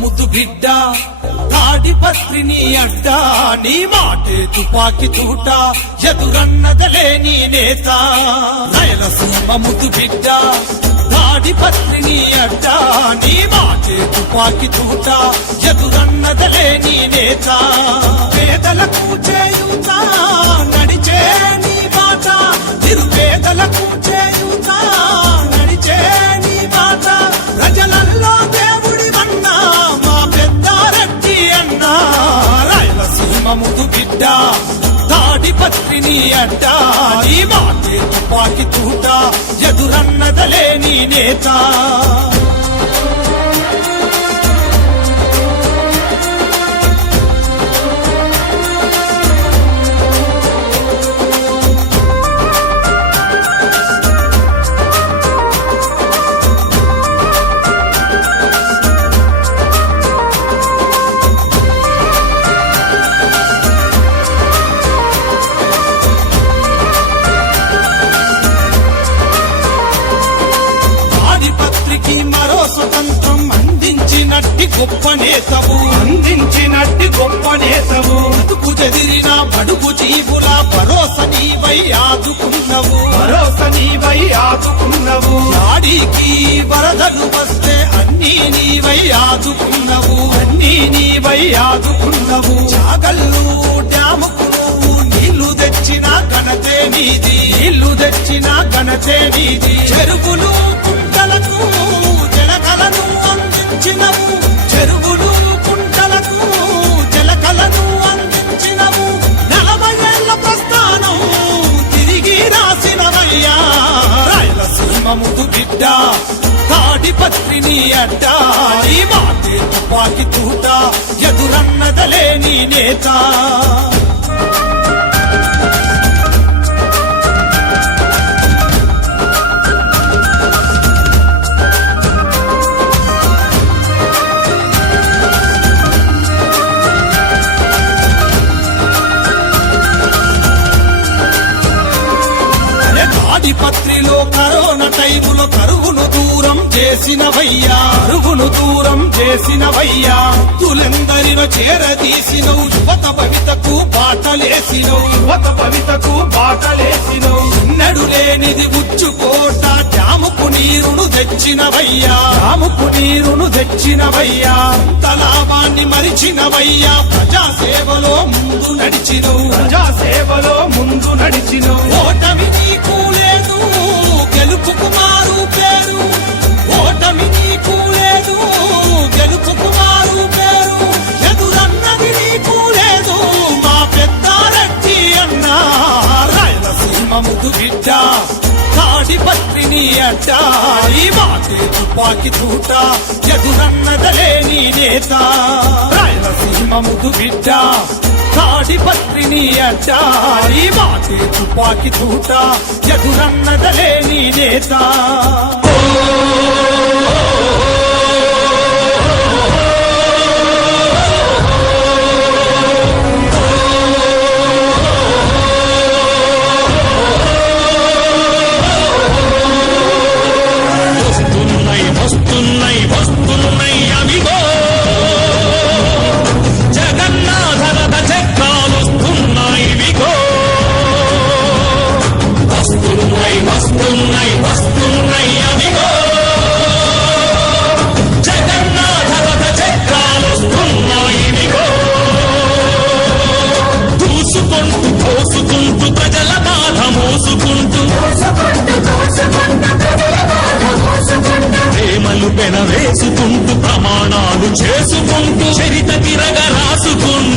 ముద్దు బిడ్డ తాడిపత్రిని అడ్డ నీ మాటే తుపాకి తూట ఎదురన్నదలే నీ నేత రాయలసీమ ముద్దు బిడ్డ తాడిపత్రిని అడ్డ నీ మాటే తుపాకి తూట ఎదురన్నదలే నీ నేత పేదలకు చేయుత నడిచే నీ బాట నిరుపేదలకు చేయుత నడిచే నీ బాట ప్రజలల్లో దేవుడివన్నా మా పెద్దారెడ్డి అన్నా రాయలసీమ ముద్దు బిడ్డ తాడిపత్రిని అడ్డ నీ మాటే తుపాకి తూట ఎదురన్నదలే నీ నేత మరో స్వతంత్రం అందించినట్టి గొప్ప నేతవు బతుకు చెదిరిన బడుగు జీవుల భరోసా నీవై ఆదుకున్నవు నాడికి వరదలు వస్తే అన్నీ నీవై ఆదుకున్నవు చాగల్లు డ్యాముకు నువ్వు నీళ్లు తెచ్చిన ఘనతే నీది చెరువులు కుంటలకు జలకలను అందించినవు అందించినవు 40 ఏళ్ల ప్రస్థానం తిరిగి రాసినవయ్యా రాయలసీమ ముద్దు బిడ్డ తాడిపత్రిని అడ్డ నీ మాటే తుపాకి తూట ఎదురన్నదలే నీ నేత తాడిపత్రిలో కరోనా టైములో కరువును దూరం చేసినవయ్యా తులెందరిలో చేరదీసినవు యువత భవితకు బాటలేసినవు ఎన్నడు లేనిది ఉచ్చుకోట డ్యాముకు నీరును తెచ్చినవయ్యా తలాభాన్ని మరిచినవయ్యా ప్రజాసేవలో ముందు నడిచినవు ఓటమి నీకు లేదు గెలుపుకు మారు పేరు ఎదురన్నది నీకు లేదు మా పెద్దారెడ్డి అన్నా రాయలసీమ ముద్దు బిడ్డ తాడిపత్రిని అడ్డ నీ మాటే తుపాకి తూట ఎదురన్నదలే నీ నేత రాయలసీమ ముద్దు బిడ్డ తాడిపత్రిని అడ్డ నీ మాటే తుపాకి తూట ఎదురన్నదలే నీ నేత వస్తున్నాయి అవిగో జగన్నాథ రథ చక్రాలు వస్తున్నాయి విగో వస్తున్నాయి అవిగో జగన్నాథ రథ చక్రాలు వస్తున్నాయి విగో దూసుకుంటూ ప్రజల బాధ మోసుకుంటూ ప్రేమలు పెనవేసుకుంటూ ప్రమాణాలు చేసుకుంటూ చరిత తిరగ రాసుకుంటూ